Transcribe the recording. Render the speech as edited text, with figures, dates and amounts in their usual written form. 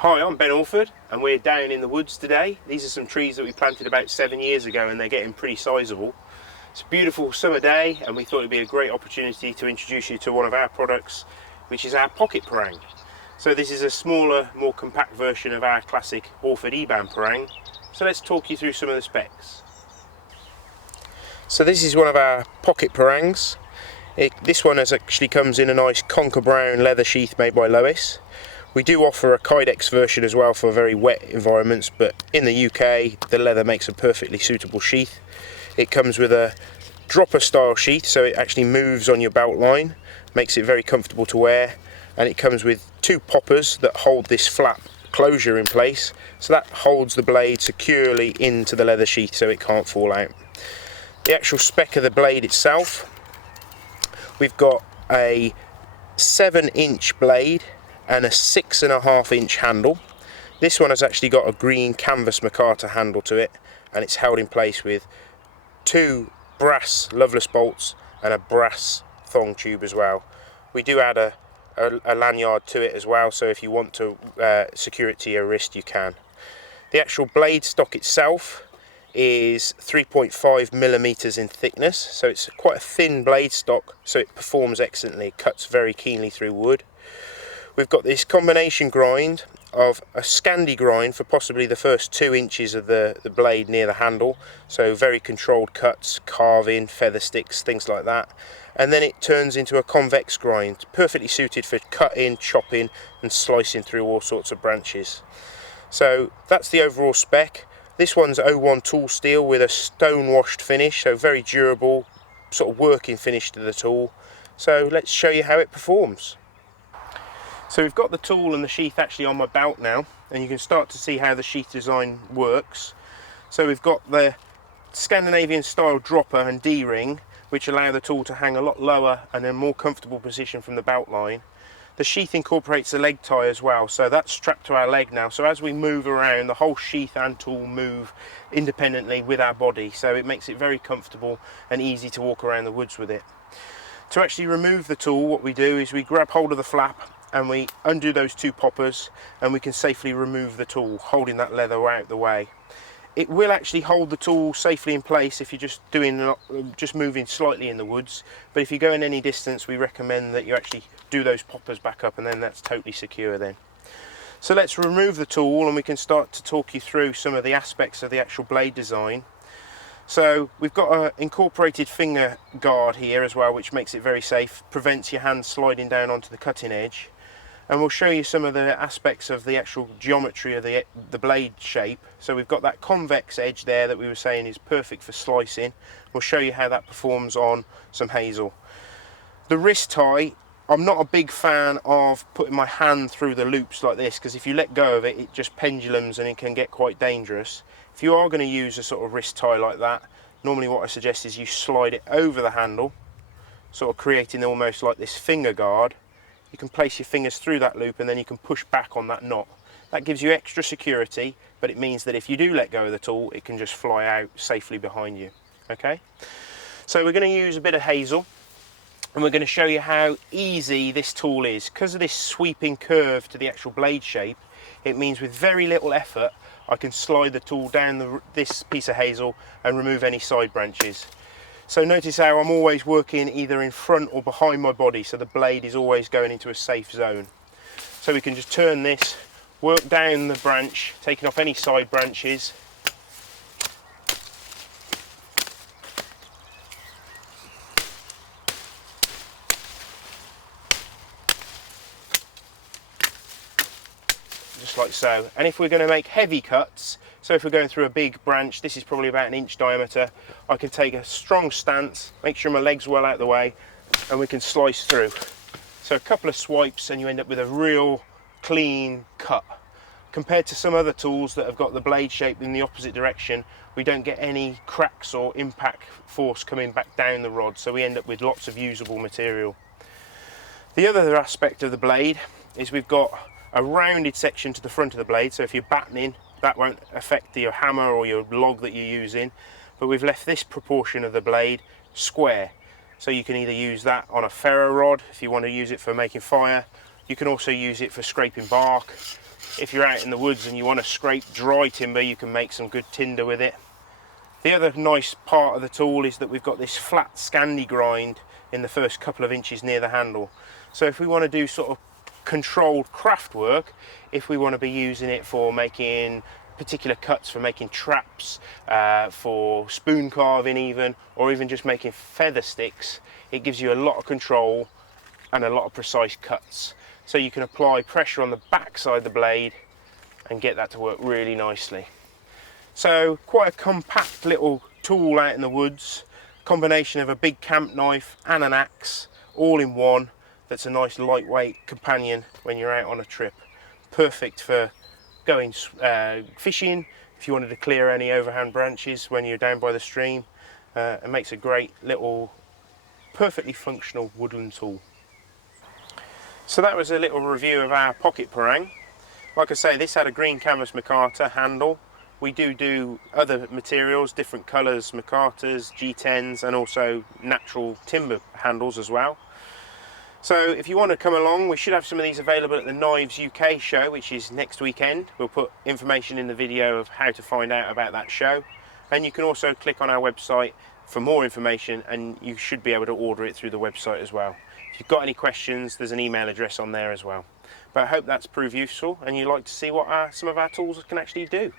Hi, I'm Ben Orford and we're down in the woods today. These are some trees that we planted about 7 years ago and they're getting pretty sizable. It's a beautiful summer day and we thought it'd be a great opportunity to introduce you to one of our products, which is our pocket parang. So this is a smaller, more compact version of our classic Orford EBAM parang. So let's talk you through some of the specs. So this is one of our pocket parangs. This one actually comes in a nice conker brown leather sheath made by Lois. We do offer a Kydex version as well for very wet environments, but in the UK the leather makes a perfectly suitable sheath. It comes with a dropper style sheath, so it actually moves on your belt line, makes it very comfortable to wear, and it comes with two poppers that hold this flap closure in place, so that holds the blade securely into the leather sheath so it can't fall out. The actual spec of the blade itself, we've got a 7-inch blade and a 6.5-inch handle. This one has actually got a green canvas micarta handle to it, and it's held in place with two brass loveless bolts and a brass thong tube as well. We do add a lanyard to it as well, so if you want to secure it to your wrist you can. The actual blade stock itself is 3.5 millimeters in thickness, so it's quite a thin blade stock, so it performs excellently. It cuts very keenly through wood. We've got this combination grind of a Scandi grind for possibly the first 2 inches of the blade near the handle, so very controlled cuts, carving, feather sticks, things like that. And then it turns into a convex grind, perfectly suited for cutting, chopping and slicing through all sorts of branches. So that's the overall spec. This one's 01 tool steel with a stone washed finish, so very durable, sort of working finish to the tool. So let's show you how it performs. So we've got the tool and the sheath actually on my belt now, and you can start to see how the sheath design works. So we've got the Scandinavian style dropper and D-ring, which allow the tool to hang a lot lower and in a more comfortable position from the belt line. The sheath incorporates a leg tie as well, so that's strapped to our leg now, so as we move around the whole sheath and tool move independently with our body, so it makes it very comfortable and easy to walk around the woods with it. To actually remove the tool, what we do is we grab hold of the flap and we undo those two poppers and we can safely remove the tool, holding that leather out the way. It will actually hold the tool safely in place if you're just moving slightly in the woods, but if you're going any distance we recommend that you actually do those poppers back up, and then that's totally secure then. So let's remove the tool and we can start to talk you through some of the aspects of the actual blade design. So we've got an incorporated finger guard here as well, which makes it very safe, prevents your hand sliding down onto the cutting edge. And we'll show you some of the aspects of the actual geometry of the blade shape. So we've got that convex edge there that we were saying is perfect for slicing. We'll show you how that performs on some hazel. The wrist tie, I'm not a big fan of putting my hand through the loops like this, because if you let go of it, it just pendulums and it can get quite dangerous. If you are going to use a sort of wrist tie like that, normally what I suggest is you slide it over the handle, sort of creating almost like this finger guard. You can place your fingers through that loop and then you can push back on that knot. That gives you extra security, but it means that if you do let go of the tool, it can just fly out safely behind you. Okay? So we're going to use a bit of hazel and we're going to show you how easy this tool is. Because of this sweeping curve to the actual blade shape, it means with very little effort I can slide the tool down this piece of hazel and remove any side branches. So notice how I'm always working either in front or behind my body, so the blade is always going into a safe zone. So we can just turn this, work down the branch, taking off any side branches. Just like so. And if we're going to make heavy cuts, so if we're going through a big branch, this is probably about 1 inch diameter, I can take a strong stance, make sure my leg's well out of the way, and we can slice through. So a couple of swipes and you end up with a real clean cut. Compared to some other tools that have got the blade shape in the opposite direction, we don't get any cracks or impact force coming back down the rod, so we end up with lots of usable material. The other aspect of the blade is we've got a rounded section to the front of the blade, so if you're battening, that won't affect your hammer or your log that you're using, but we've left this proportion of the blade square, so you can either use that on a ferro rod if you want to use it for making fire. You can also use it for scraping bark. if you're out in the woods and you want to scrape dry timber, you can make some good tinder with it. The other nice part of the tool is that we've got this flat Scandi grind in the first couple of inches near the handle. So if we want to do sort of controlled craft work, if we want to be using it for making particular cuts, for making traps, for spoon carving even, or even just making feather sticks, it gives you a lot of control and a lot of precise cuts. So you can apply pressure on the back side of the blade and get that to work really nicely. So quite a compact little tool out in the woods, combination of a big camp knife and an axe all in one. That's a nice lightweight companion when you're out on a trip. Perfect for going fishing, if you wanted to clear any overhand branches when you're down by the stream. It makes a great little perfectly functional woodland tool. So that was a little review of our pocket parang. Like I say, this had a green canvas micarta handle. We do other materials, different colours, micartas, G10s, and also natural timber handles as well. So if you want to come along, we should have some of these available at the Knives UK show, which is next weekend. We'll put information in the video of how to find out about that show. And you can also click on our website for more information, and you should be able to order it through the website as well. If you've got any questions, there's an email address on there as well. But I hope that's proved useful and you like to see what some of our tools can actually do.